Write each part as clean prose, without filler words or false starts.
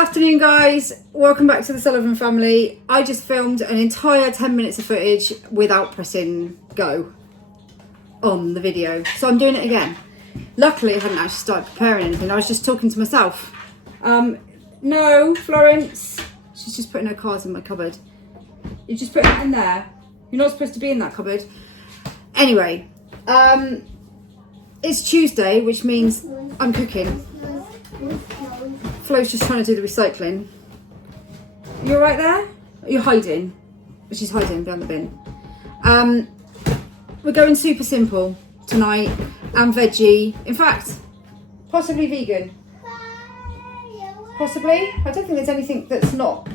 afternoon, guys. Welcome back to the Sullivan family. I just filmed an entire 10 minutes of footage without pressing go on the video, so I'm doing it again. Luckily, I hadn't actually started preparing anything. I was just talking to myself. No, Florence. She's just putting her cards in my cupboard. You just put it in there. You're not supposed to be in that cupboard. Anyway, it's Tuesday, which means I'm cooking. Flo's just trying to do the recycling. You alright there? You're hiding. She's hiding behind the bin. We're going super simple tonight and veggie. In fact, possibly vegan. Possibly. I don't think there's anything that's not.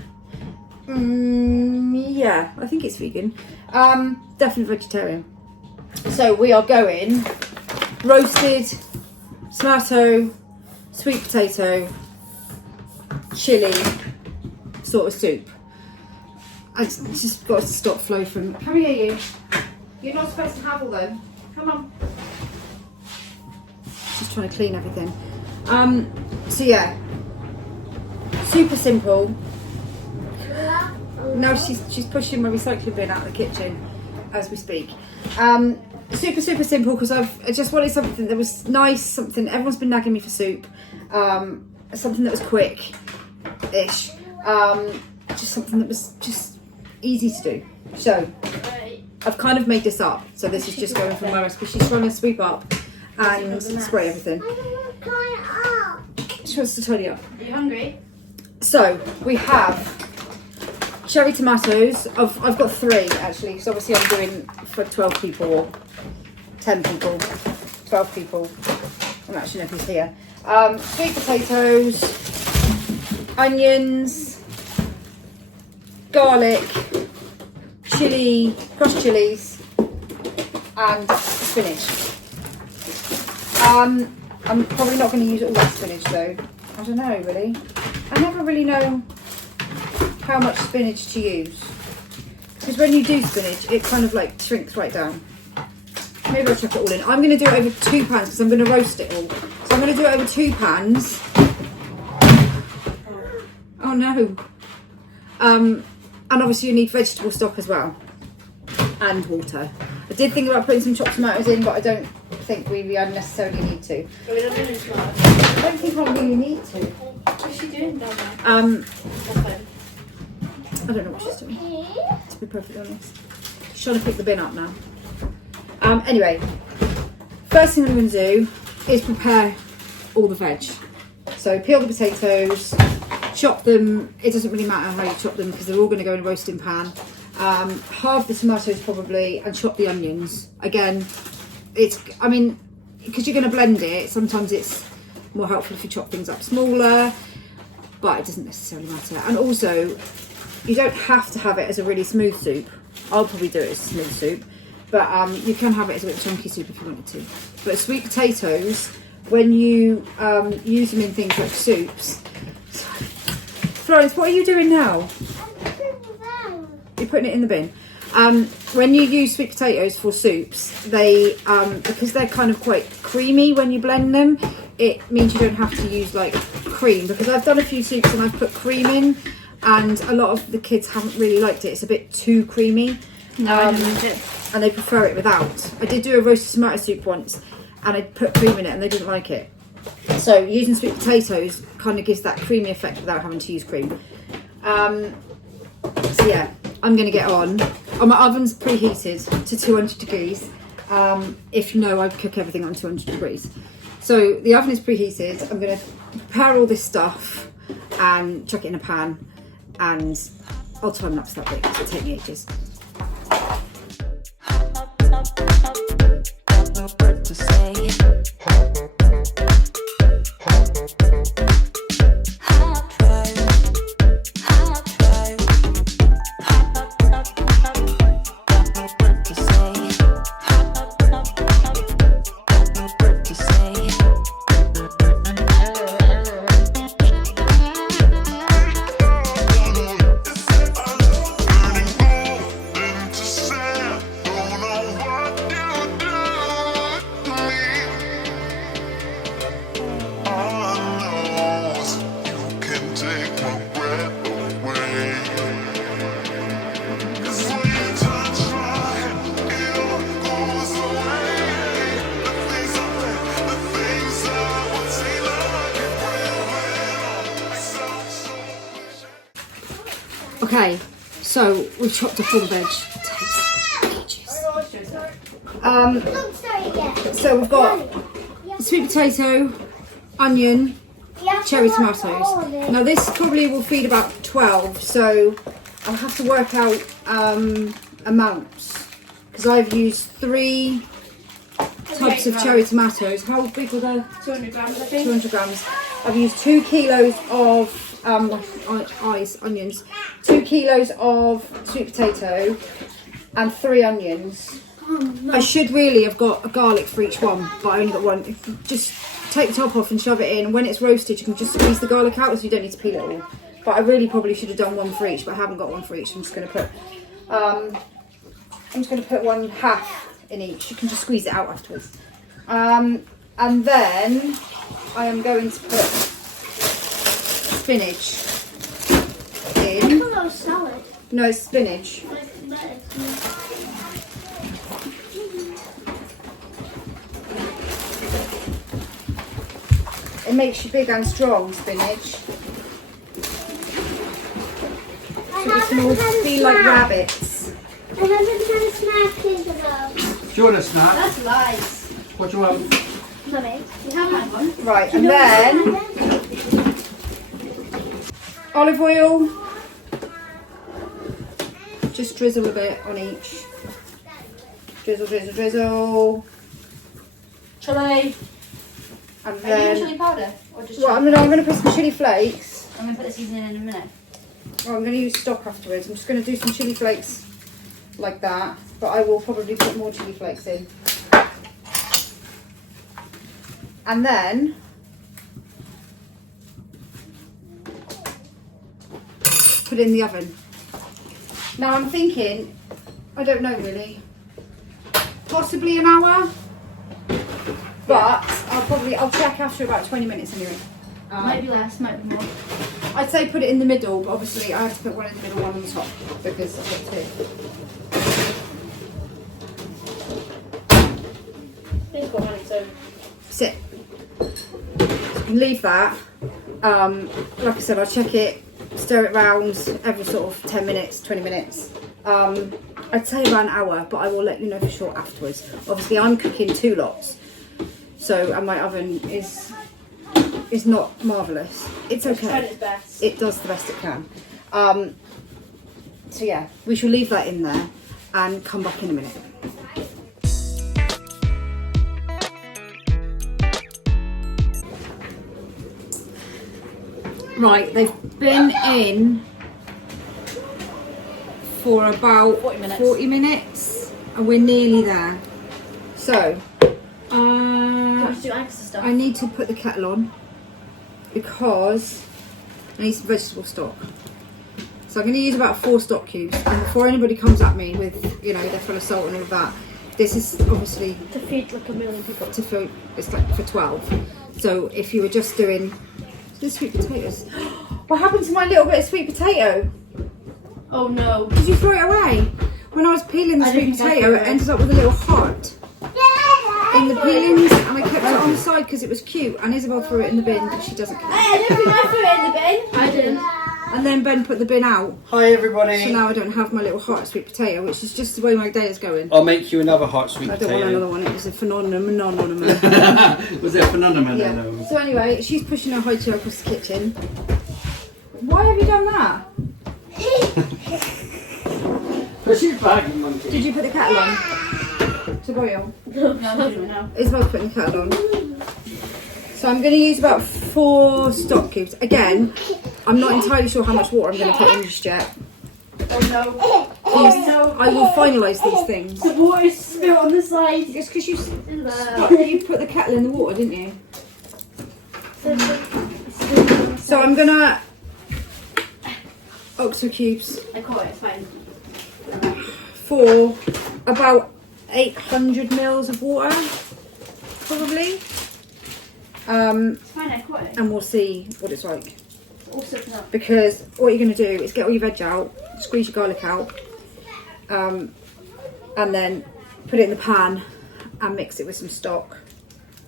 Yeah, I think it's vegan. Definitely vegetarian. So we are going roasted tomato, sweet potato, chilli sort of soup. I just got to stop Flo from. Come here, you. You're not supposed to have all them. Come on. Just trying to clean everything. So yeah, super simple. Now she's pushing my recycling bin out of the kitchen as we speak. Super simple because I just wanted something that was nice, something everyone's been nagging me for soup. Something that was quick-ish. Just something that was just easy to do. So I've kind of made this up. So this is just going from my recipe. She's trying to sweep up and spray everything. She wants to tidy up. Are you hungry? So we have cherry tomatoes. I've got 3 actually, because obviously I'm doing for 12 people or 10 people, 12 people. I don't actually know who's here. Sweet potatoes, onions, garlic, chilli, crushed chilies, and spinach. I'm probably not going to use all that spinach though. I don't know really. I never really know how much spinach to use, because when you do spinach it kind of like shrinks right down. Maybe I'll chuck it all in. I'm going to do it over 2 pans because I'm going to roast it all. So I'm going to do it over 2 pans. Oh no. And obviously you need vegetable stock as well, and water. I did think about putting some chopped tomatoes in, but I don't think we unnecessarily need to. We don't need to. I don't think I really need to. What's she doing down there? I don't know what she's doing, to be perfectly honest. She's trying to pick the bin up now. Anyway, first thing I'm going to do is prepare all the veg. So peel the potatoes, chop them. It doesn't really matter how you chop them because they're all going to go in a roasting pan. Halve the tomatoes probably, and chop the onions. Again, because you're going to blend it, sometimes it's more helpful if you chop things up smaller, but it doesn't necessarily matter. And also, you don't have to have it as a really smooth soup. I'll probably do it as a smooth soup, but you can have it as a bit chunky soup if you wanted to. But sweet potatoes, when you use them in things like soups. Florence, what are you doing now? You're putting it in the bin. When you use sweet potatoes for soups, they because they're kind of quite creamy when you blend them, it means you don't have to use like cream, because I've done a few soups and I've put cream in and a lot of the kids haven't really liked it. It's a bit too creamy. No, I don't like it. And they prefer it without. I did do a roasted tomato soup once and I put cream in it and they didn't like it. So using sweet potatoes kind of gives that creamy effect without having to use cream. So yeah, I'm going to get on. Oh, my oven's preheated to 200 degrees. If you know, I cook everything on 200 degrees. So the oven is preheated. I'm going to prepare all this stuff and chuck it in a pan, and I'll time lapse that bit because it'll take me ages. Okay, so we've chopped up all the veg. It takes ages. So we've got sweet potato, onion, cherry tomatoes. Now this probably will feed about 12, so I'll have to work out amounts because I've used 3 tubs of cherry tomatoes. How big were they? 200 grams, I think. 200 grams. I've used 2 kilos of onions, 2 kilos of sweet potato, and 3 onions. I should really have got a garlic for each one, but I only got one. If you just take the top off and shove it in, and when it's roasted, you can just squeeze the garlic out, so you don't need to peel it all. But I really probably should have done one for each, but I haven't got one for each. I'm just going to put one half in each. You can just squeeze it out afterwards. And then I am going to put spinach in. Oh, that was salad. No, it's spinach. It makes you big and strong, spinach. So we can all feel like rabbits. I haven't had a snack in the row. Do you want a snack? That's lies. What do you want? Mummy. You haven't had one. Right, and then olive oil. Just drizzle a bit on each. Drizzle, drizzle, drizzle. Chilli. And Are you then, chilli powder? Or just well, I'm going to put some chili flakes. I'm going to put the seasoning in a minute. Well, I'm going to use stock afterwards. I'm just going to do some chili flakes like that, but I will probably put more chili flakes in. And then put it in the oven. Now I'm thinking, I don't know really, possibly an hour, but I'll check after about 20 minutes anyway. Might be less, might be more. I'd say put it in the middle, but obviously I have to put one in the middle, one on the top, because I've got 2. It's got one its own. Sit. Leave that. Like I said, I'll check it, stir it round every sort of 10 minutes, 20 minutes. I'd say about an hour, but I will let you know for sure afterwards. Obviously, I'm cooking 2 lots, so and my oven is not marvellous. It's It's tried okay. its best. It does the best it can. So yeah, we shall leave that in there and come back in a minute. Right, they've been in for about 40 minutes and we're nearly there. So, Let's do extra stuff. I need to put the kettle on because I need some vegetable stock. So I'm going to use about 4 stock cubes, and before anybody comes at me with, you know, they're full of salt and all of that, this is obviously To feed like a million people. to fill, it's like for 12. So if you were just doing the sweet potatoes, what happened to my little bit of sweet potato? Oh no. Did you throw it away? When I was peeling the I sweet didn't throw it potato, it away. ended up with a little heart in the peelings, and I kept it on the side because it was cute. And Isabel threw it in the bin because she doesn't care. I don't think I threw it in the bin. I didn't. And then Ben put the bin out, Hi everybody. so now I don't have my little heart sweet potato, which is just the way my day is going. I'll make you another hot sweet I don't want another potato. one. It was a phenomenon. Was there a phenomenon Yeah. then? So anyway, she's pushing her high chair across the kitchen. Why have you done that? Push it back, monkey. Did you put the kettle on to boil? No, I'm not doing it now. Isabel's putting the kettle on. So I'm going to use about 4 stock cubes. Again, I'm not entirely sure how much water I'm going to put in just yet. Oh no. I will finalise these things. The water is spilled on the side. It's because you No. put the kettle in the water, didn't you? So I'm going to OXO cubes I caught it, it's fine. for about 800 mils of water, probably. It's fine, I caught it. And we'll see what it's like. Also, it's not. Because what you're going to do is get all your veg out, squeeze your garlic out, and then put it in the pan and mix it with some stock,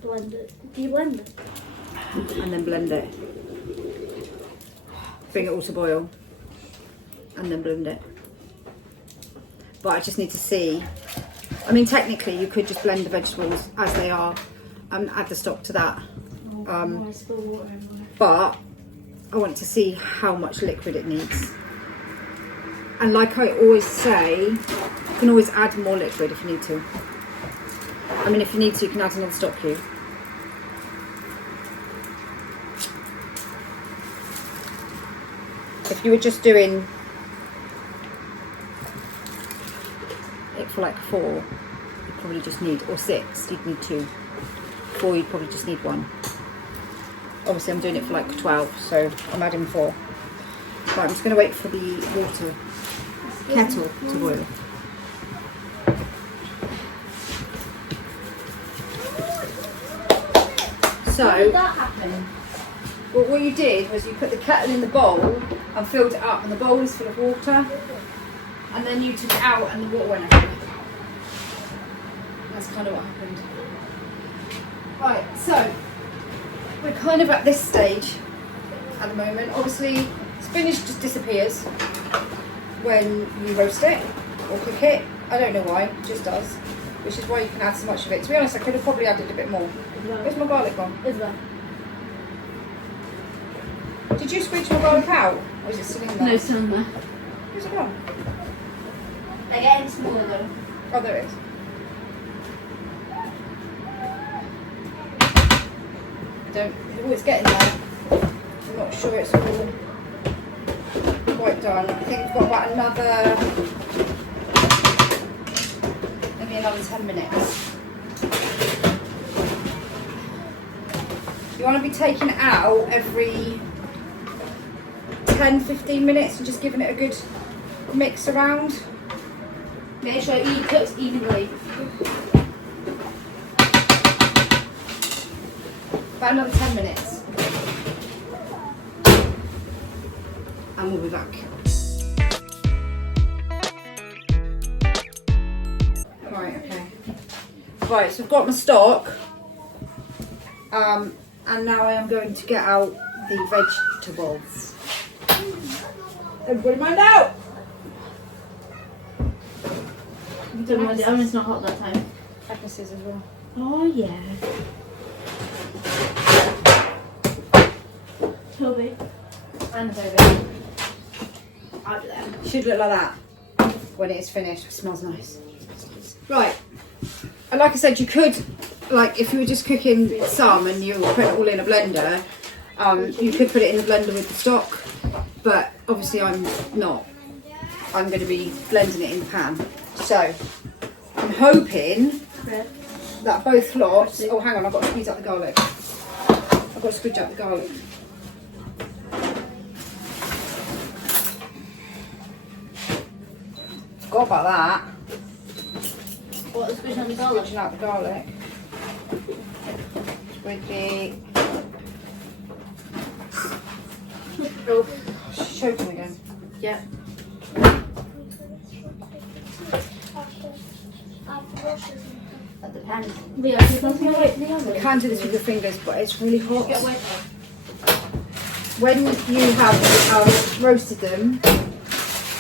Blend it. Do you blend it? and then blend it. Bring it all to boil. and then blend it. But I just need to see. I mean, technically you could just blend the vegetables as they are and add the stock to that. I spill water everywhere. But I want to see how much liquid it needs. And like I always say, you can always add more liquid if you need to. I mean, if you need to, you can add another stock cube. If you were just doing it for like 4, you'd probably just need, or 6, you'd need 2. 4, you'd probably just need 1. Obviously I'm doing it for like 12, so I'm adding 4. Right, I'm just going to wait for the water kettle to boil. So, How did that happen? well, what you did was you put the kettle in the bowl and filled it up, and the bowl is full of water, and then you took it out and the water went out. That's kind of what happened. Right, so we're kind of at this stage at the moment. Obviously, spinach just disappears when you roast it or cook it. I don't know why, it just does, which is why you can add so much of it. To be honest, I could have probably added a bit more. Where's my garlic gone? Isabelle. Did you squeeze my garlic out? Or is it still in there? No, it's still in there. Where's it gone? They're getting smaller though. Oh, there it is. Oh, it's getting there. I'm not sure it's all quite done. I think we've got about maybe another 10 minutes. You want to be taking it out every 10-15 minutes and just giving it a good mix around. Make sure it cooks evenly. About another 10 minutes. And we'll be back. Right, okay. Right, so I've got my stock. And now I am going to get out the vegetables. Everybody mind out! Don't mind, the oven's not hot that time. Pepperses as well. Oh yeah. Toby. And Toby. I'll do that. Should look like that when it is finished. It smells nice. Right. And like I said, you could, like, if you were just cooking some and you were putting it all in a blender, you could put it in the blender with the stock. But obviously I'm not. I'm going to be blending it in the pan. So I'm hoping that both lots. Oh, hang on, I've got to squeeze out the garlic. I've got to squeeze out the garlic. Forgot about that. What, squishing out the garlic? Squishing out the garlic. Squidgy. Oh. Choke him again. Yeah. At the pan. Yeah, you want to wait for the oven? You can do this with your fingers, but it's really hot. Get wet. When you have roasted them,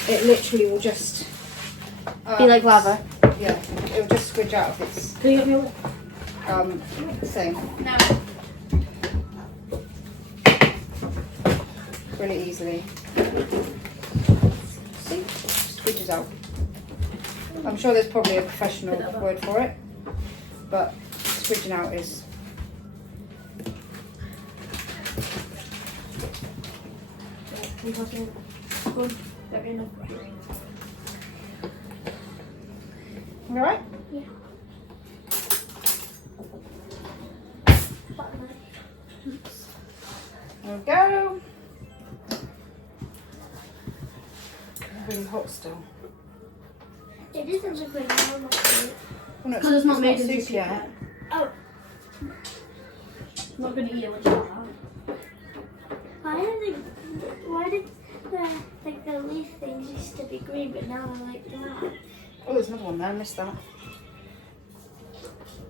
it literally will just Be like lava. Yeah, it will just squidge out of its Can you get me a thing No. really easily. See, squidges out. I'm sure there's probably a professional word for it, but squidging out is. You alright? Yeah. There we go. Really hot still. It isn't look like normal food. Oh, no, 'Cause it's not made soup into soup yet. Oh, I'm not going to eat it when it's hot. why did the leaf things used to be green, but now they're like black? Oh, there's another one there. I missed that.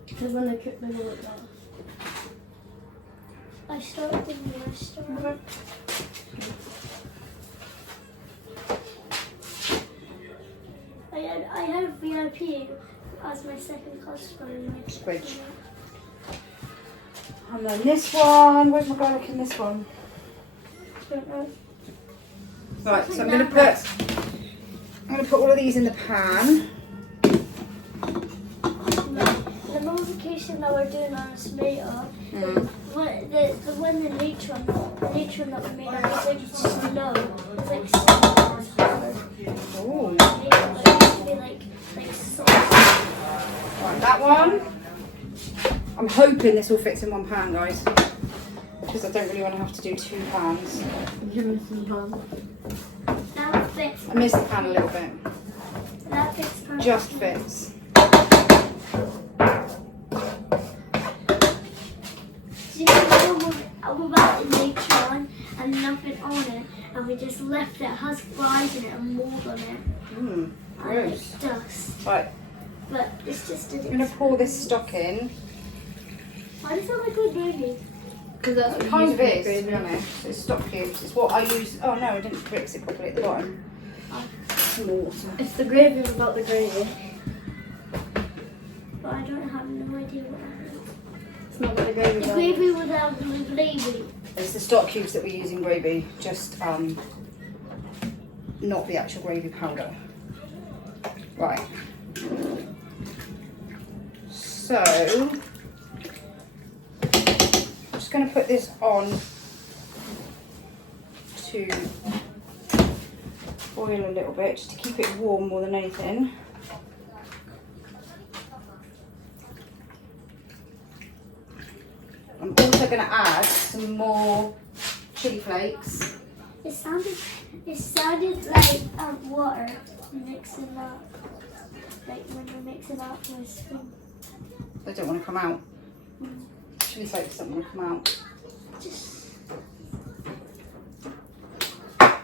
Because when they cook, they will look that. I started in the restaurant. I have VIP as my second customer in my Squidge. And then this one, where's my garlic in this one? Don't know. Right, so I'm gonna put all of these in the pan. The modification that we're doing on a tomato, the nature one that we made up is like slow. It's like slow. It's hard. Ooh. It used to be like soft. Right, that one. I'm hoping this all fits in one pan, guys, because I don't really want to have to do 2 pans. That fits. I missed the pan a little bit. That fits. Perfect. Just fits. So you know, we've got the nature one and nothing on it, and we just left it, has flies in it and mold on it. Mmm, And gross. like dust. Right, But it's just a I'm going to pour this stock in. Why does it look like gravy? Because that's It what kind you of use is, to be honest. It's stock cubes. It's what I use. Oh no, I didn't mix it properly at the bottom. Some water. It's the gravy without the gravy. But I don't have no idea what that is. It's not got the gravy. The on it. gravy without the gravy. It's the stock cubes that we use in gravy, just not the actual gravy powder. Right. So, I'm just going to put this on to boil a little bit, just to keep it warm more than anything. I'm also going to add some more chili flakes. It sounded like water mixing up. Like when you're mixing up with a spoon. They don't want to come out. Chili flakes don't want to come out.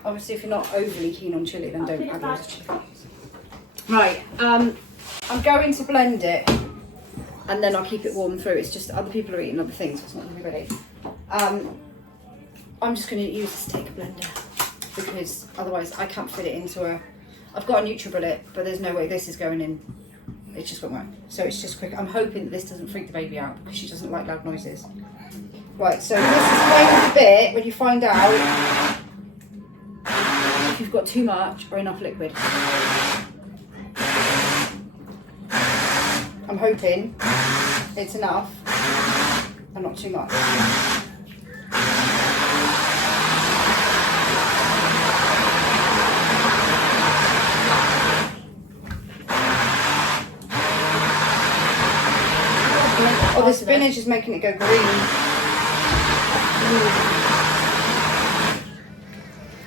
Obviously, if you're not overly keen on chili, then don't add loads of chili flakes. Right, I'm going to blend it, and then I'll keep it warm through. It's just other people are eating other things, so it's not going to be ready. I'm just going to use this take a blender, because otherwise I can't fit it into a... I've got a NutriBullet, but there's no way this is going in. It just won't work. So it's just quick. I'm hoping that this doesn't freak the baby out, because she doesn't like loud noises. Right, so this is kind of the bit when you find out if you've got too much or enough liquid. I'm hoping it's enough and not too much. Oh, the spinach is making it go green.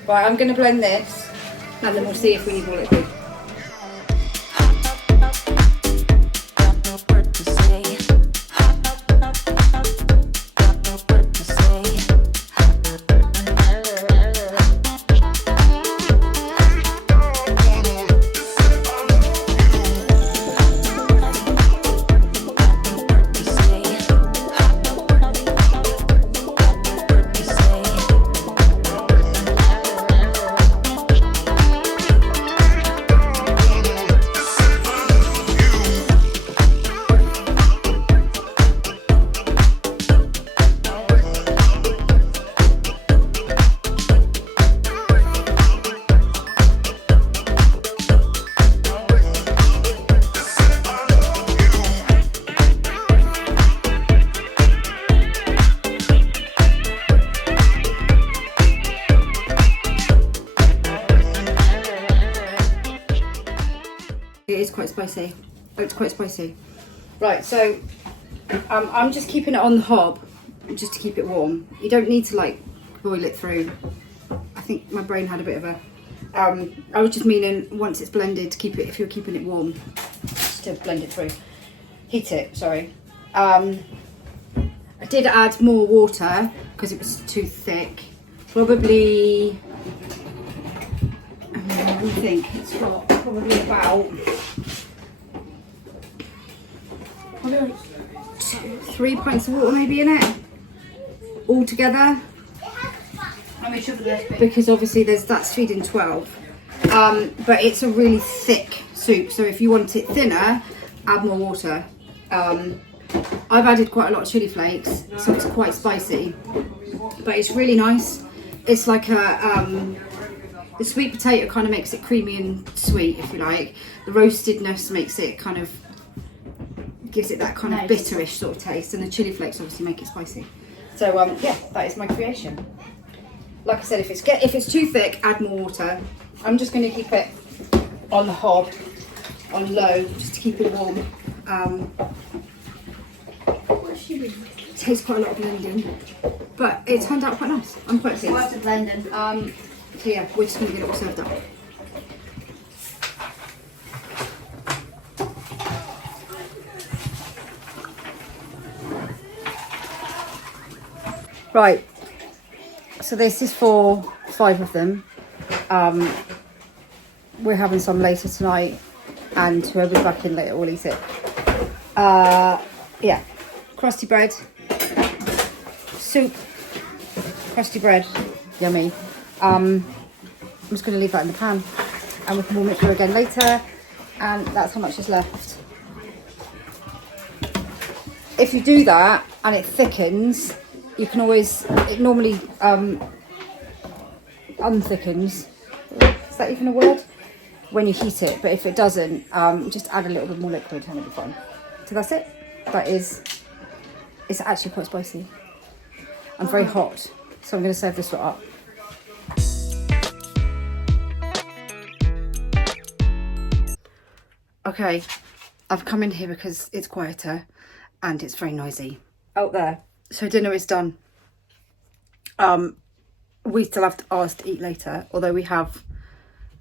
Right, I'm going to blend this, and then we'll see if we need more liquid. It is quite spicy. Oh, it's quite spicy. Right, so I'm just keeping it on the hob just to keep it warm. You don't need to like boil it through. I think my brain had a bit of a... I was just meaning once it's blended, to keep it, if you're keeping it warm, just to blend it through. Heat it, sorry. I did add more water because it was too thick. Probably... I think it's got probably about 3 pints of water maybe in it all together, because obviously that's feeding 12, but it's a really thick soup. So if you want it thinner, add more water. I've added quite a lot of chili flakes, so it's quite spicy, but it's really nice. It's like a the sweet potato kind of makes it creamy and sweet, if you like. The roastedness makes it kind of, gives it that kind of bitterish sort of taste, and the chili flakes obviously make it spicy. So yeah, that is my creation. Like I said, if it's too thick, add more water. I'm just going to keep it on the hob on low just to keep it warm. It takes quite a lot of blending, but it turned out quite nice. I'm quite pleased. Lots of blending. So yeah, we're just going to get it all served up. Right, so this is for 5 of them. We're having some later tonight, and whoever's back in later will eat it. Yeah, crusty bread, soup, crusty bread, yummy. I'm just going to leave that in the pan, and we can warm it through again later, and that's how much is left. If you do that and it thickens, you can always, it normally unthickens, is that even a word? When you heat it, but if it doesn't, just add a little bit more liquid and it'll be fine. So that's it. That is, it's actually quite spicy and very hot, so I'm going to serve this lot up. Okay, I've come in here because it's quieter and it's very noisy out there. So dinner is done. We still have ours to eat later, although we have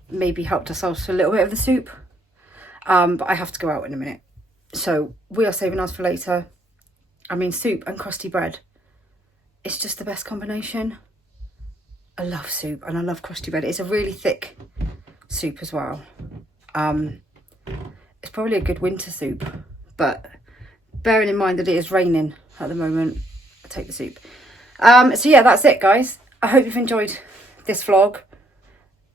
maybe helped ourselves to a little bit of the soup. But I have to go out in a minute. So we are saving ours for later. I mean, soup and crusty bread. It's just the best combination. I love soup and I love crusty bread. It's a really thick soup as well. It's probably a good winter soup, but bearing in mind that it is raining at the moment, I'll take the soup. So yeah, that's it, guys. I hope you've enjoyed this vlog.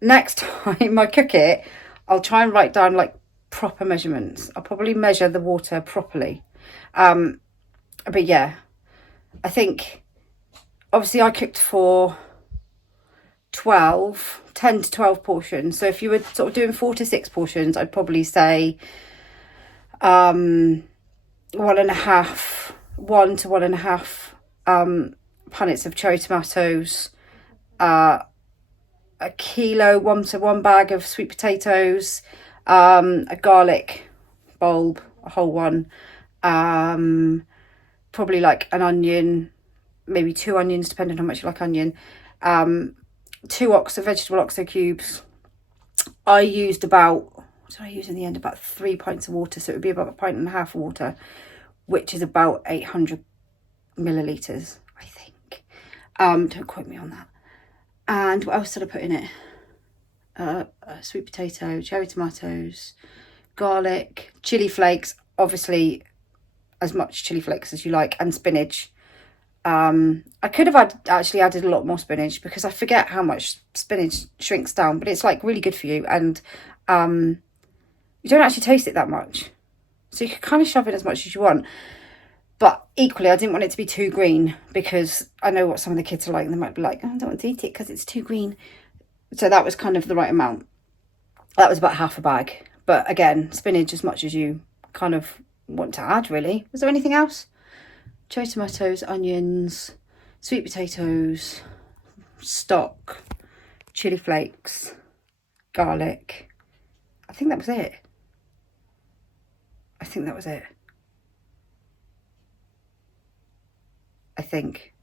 Next time I cook it, I'll try and write down like proper measurements. I'll probably measure the water properly. But yeah, I think obviously I cooked for 10 to 12 portions. So if you were sort of doing 4 to 6 portions, I'd probably say 1 to 1.5 punnets of cherry tomatoes, a kilo, 1 to 1 bag of sweet potatoes, a garlic bulb, a whole one, probably like an onion, maybe 2 onions depending on how much you like onion, 2 vegetable oxo cubes. I used about, what did I use in the end? About 3 pints of water, so it would be about 1.5 pints of water, which is about 800 millilitres, I think. Don't quote me on that. And what else did I put in it? Sweet potato, cherry tomatoes, garlic, chili flakes, obviously as much chili flakes as you like, and spinach. I could have actually added a lot more spinach because I forget how much spinach shrinks down, but it's like really good for you, and you don't actually taste it that much, so you can kind of shove in as much as you want. But equally, I didn't want it to be too green because I know what some of the kids are like. They might be like, oh, I don't want to eat it because it's too green. So that was kind of the right amount. That was about half a bag. But again, spinach as much as you kind of want to add, really. Was there anything else? Cherry tomatoes, onions, sweet potatoes, stock, chili flakes, garlic. I think that was it. I think.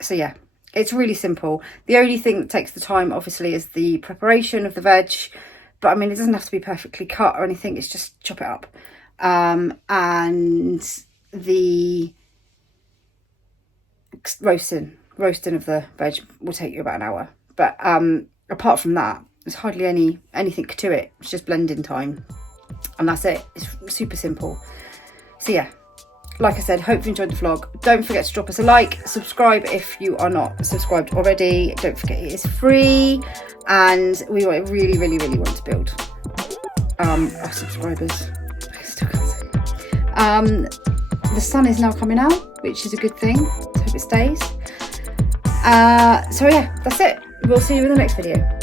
So yeah, it's really simple. The only thing that takes the time obviously is the preparation of the veg, but I mean it doesn't have to be perfectly cut or anything, it's just chop it up, and the roasting of the veg will take you about an hour, but apart from that there's hardly anything to it. It's just blending time and that's it. It's super simple. So yeah, like I said, hope you enjoyed the vlog. Don't forget to drop us a like, subscribe if you are not subscribed already. Don't forget it is free and we really want to build. our subscribers. I still can't say. The sun is now coming out, which is a good thing. Let's hope it stays. So yeah, that's it. We'll see you in the next video.